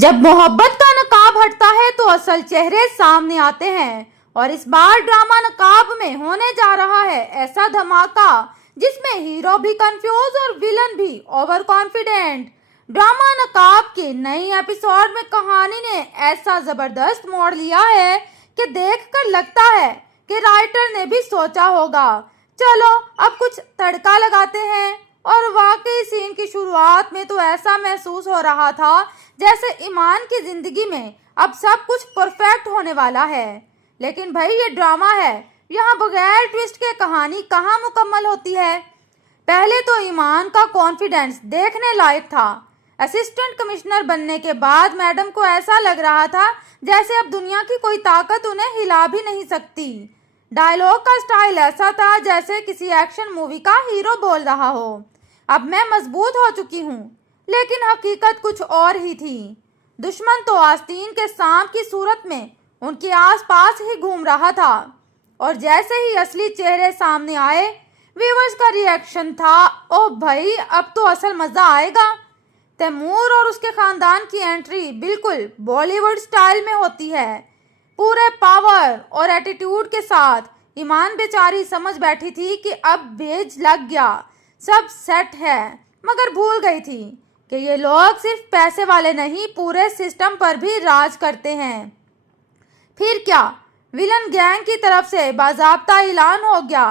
جب محبت کا نقاب ہٹتا ہے تو اصل چہرے سامنے آتے ہیں، اور اس بار ڈرامہ نقاب میں ہونے جا رہا ہے ایسا دھماکہ جس میں ہیرو بھی کنفیوز اور ویلن بھی اوور کانفیڈنٹ۔ ڈرامہ نقاب کے نئی ایپیسوڈ میں کہانی نے ایسا زبردست موڑ لیا ہے کہ دیکھ کر لگتا ہے کہ رائٹر نے بھی سوچا ہوگا چلو اب کچھ تڑکا لگاتے ہیں، اور واقعی سین کی شروعات میں تو ایسا محسوس ہو رہا تھا جیسے ایمان کی زندگی میں اب سب کچھ پرفیکٹ ہونے والا ہے۔ لیکن بھائی یہ ڈرامہ ہے، یہاں بغیر ٹویسٹ کے کہانی کہاں مکمل ہوتی ہے؟ پہلے تو ایمان کا کانفیڈنس دیکھنے لائق تھا۔ اسسٹنٹ کمشنر بننے کے بعد میڈم کو ایسا لگ رہا تھا جیسے اب دنیا کی کوئی طاقت انہیں ہلا بھی نہیں سکتی۔ ڈائلاگ کا سٹائل ایسا تھا جیسے کسی ایکشن مووی کا ہیرو بول رہا ہو، اب میں مضبوط ہو چکی ہوں، لیکن حقیقت کچھ اور ہی تھی۔ دشمن تو آستین کے سانپ کی صورت میں ان کے آس پاس ہی گھوم رہا تھا، اور جیسے ہی اصلی چہرے سامنے آئے ویورز کا ری ایکشن تھا او بھائی اب تو اصل مزہ آئے گا۔ تیمور اور اس کے خاندان کی انٹری بالکل بالی ووڈ سٹائل میں ہوتی ہے، پورے پاور اور ایٹیٹیوڈ کے ساتھ۔ ایمان بیچاری سمجھ بیٹھی تھی کہ اب بیج لگ گیا، سب سیٹ ہے، مگر بھول گئی تھی کہ یہ لوگ صرف پیسے والے نہیں پورے سسٹم پر بھی راج کرتے ہیں۔ پھر کیا ویلن گینگ کی طرف سے باضابطہ اعلان ہو گیا،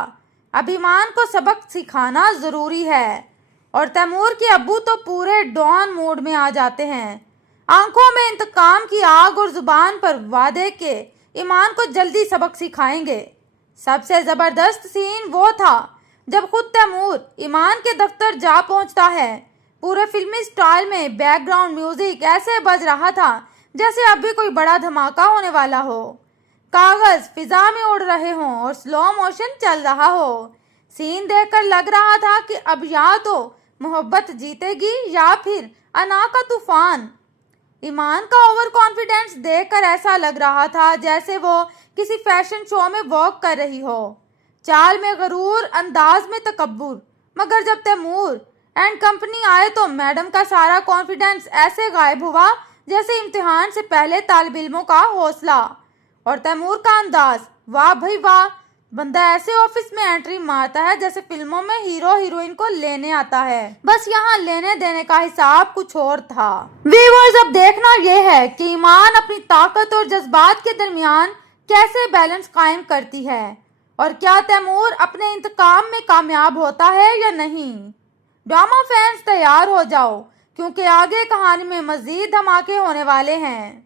اب ایمان کو سبق سکھانا ضروری ہے، اور تیمور کے ابو تو پورے ڈان موڈ میں آ جاتے ہیں، آنکھوں میں انتقام کی آگ اور زبان پر وعدے کے ایمان کو جلدی سبق سکھائیں گے۔ سب سے زبردست سین وہ تھا جب خود تیمور ایمان کے دفتر جا پہنچتا ہے، پورے فلمی سٹائل میں بیک گراؤنڈ میوزک ایسے بج رہا تھا جیسے اب بھی کوئی بڑا دھماکہ ہونے والا ہو، کاغذ فضا میں اڑ رہے ہوں اور سلو موشن چل رہا ہو۔ سین دیکھ کر لگ رہا تھا کہ اب یا تو محبت جیتے گی یا پھر انا کا طوفان۔ ایمان کا اوور کانفیڈنس دیکھ کر ایسا لگ رہا تھا جیسے وہ کسی فیشن شو میں واک کر رہی ہو، چال میں غرور، انداز میں تکبر، مگر جب تیمور اینڈ کمپنی آئے تو میڈم کا سارا کانفیڈنس ایسے غائب ہوا جیسے امتحان سے پہلے طالب علموں کا حوصلہ۔ اور تیمور کا انداز، واہ بھائی واہ، بندہ ایسے آفس میں انٹری مارتا ہے جیسے فلموں میں ہیرو ہیروئن کو لینے آتا ہے، بس یہاں لینے دینے کا حساب کچھ اور تھا۔ ویورز اب دیکھنا یہ ہے کہ ایمان اپنی طاقت اور جذبات کے درمیان کیسے بیلنس قائم کرتی ہے، اور کیا تیمور اپنے انتقام میں کامیاب ہوتا ہے یا نہیں۔ ڈرامہ فینز تیار ہو جاؤ، کیونکہ آگے کہانی میں مزید دھماکے ہونے والے ہیں۔